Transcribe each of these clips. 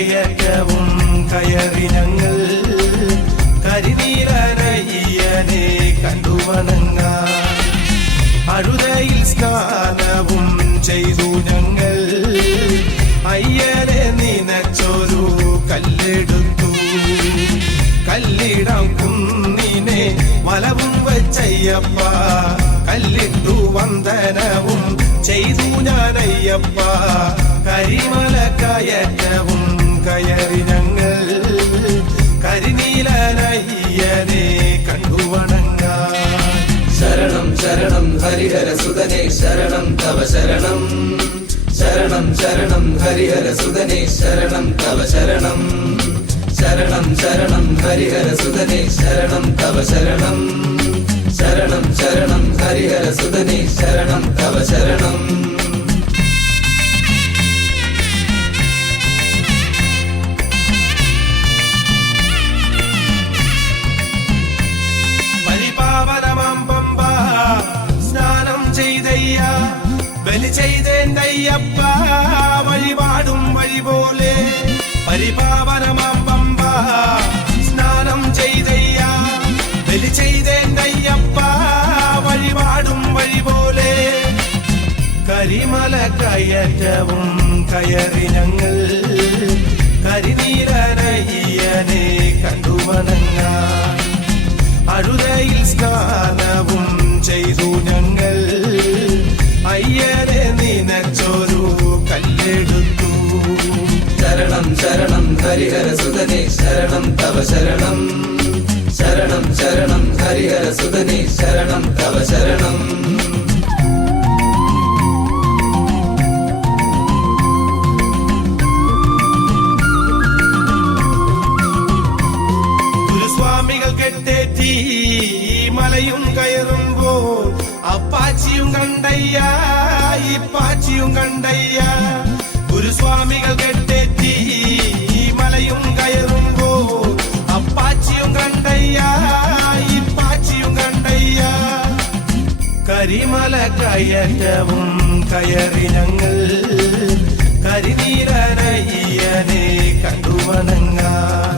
കയറ്റവും കയറി ഞങ്ങൾ കരിനീലനയ്യനെ കണ്ടു വണങ്ങാൻ. അഴുതയിൽ സ്നാനവും ചെയ്തു ഞങ്ങൾ അയ്യനെ നിനച്ചൊരു കല്ലെടുത്തു. കല്ലിടാം കുന്നിനെ വലവും വെച്ചയ്യപ്പ, കല്ലിട്ടു വന്ദനവും ചെയ്തു ഞാനയ്യപ്പ. കരിമല കയറ്റവും കയറി ഞങ്ങൾ കരിനീലനയ്യനെ കണ്ടു വണങ്ങാൻ. ശരണം ശരണം ഹരിഹര സുതനേ ശരണം തവ ശരണം. ശരണം ശരണം ഹരിഹര സുതനേ ശരണം തവ ശരണം. ശരണം ശരണം ഹരിഹര സുതനേ ശരണം തവ ശരണം. ശരണം ശരണം ഹരിഹര സുതനേ ശരണം തവ ശരണം. ബലി ചെയ്തേണ്ടയ്യപ്പ വഴിപാടും വഴി പോലെ. പരിപാവനമാം പമ്പ സ്നാനം ചെയ്തയ്യ, ബലി ചെയ്തേണ്ടയ്യപ്പ വഴിപാടും വഴി പോലെ. കരിമല കയറ്റവും കയറി ഞങ്ങൾ കരിനീലനയ്യനെ കണ്ടു വണങ്ങാൻ. അഴുതയിൽ സ്നാനവും ചെയ്തു ഞങ്ങൾ അയ്യനെ നിനച്ചൊരു കല്ലെടുത്തു. ശരണം ശരണം ഹരിഹര സുതനേ ശരണം തവ ശരണം. ശരണം ശരണം ഹരിഹര സുതനേ ശരണം തവ ശരണം. ഗുരുസ്വാമികൾ കെട്ടേറ്റി മലയും കയറുമ്പോൾ അപ്പാച്ചിയും കണ്ടയ്യ ഇപ്പാച്ചിയും കണ്ടയ്യ. ഗുരുസ്വാമികൾ കെട്ടേറ്റി മലയും കയറുമ്പോൾ അപ്പാച്ചിയും കണ്ടയ്യ ഇപ്പാച്ചിയും കണ്ടയ്യ. കരിമല കയറ്റവും കയറി ഞങ്ങൾ കരിനീലനയ്യനെ കണ്ടു വണങ്ങാൻ.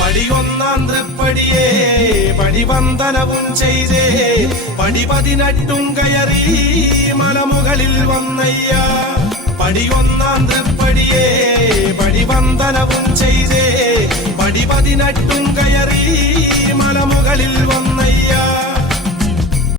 പടിയൊന്നാം തൃപ്പടിയേ പടിവന്ദനവും ചെയ്തേ, പടി 18 കയറി മലമുകളിൽ വന്നയ്യ. പടിയൊന്നാം തൃപ്പടിയേ പടിവന്ദനവും ചെയ്തേ, പടി 18 കയറി മലമുകളിൽ വന്ന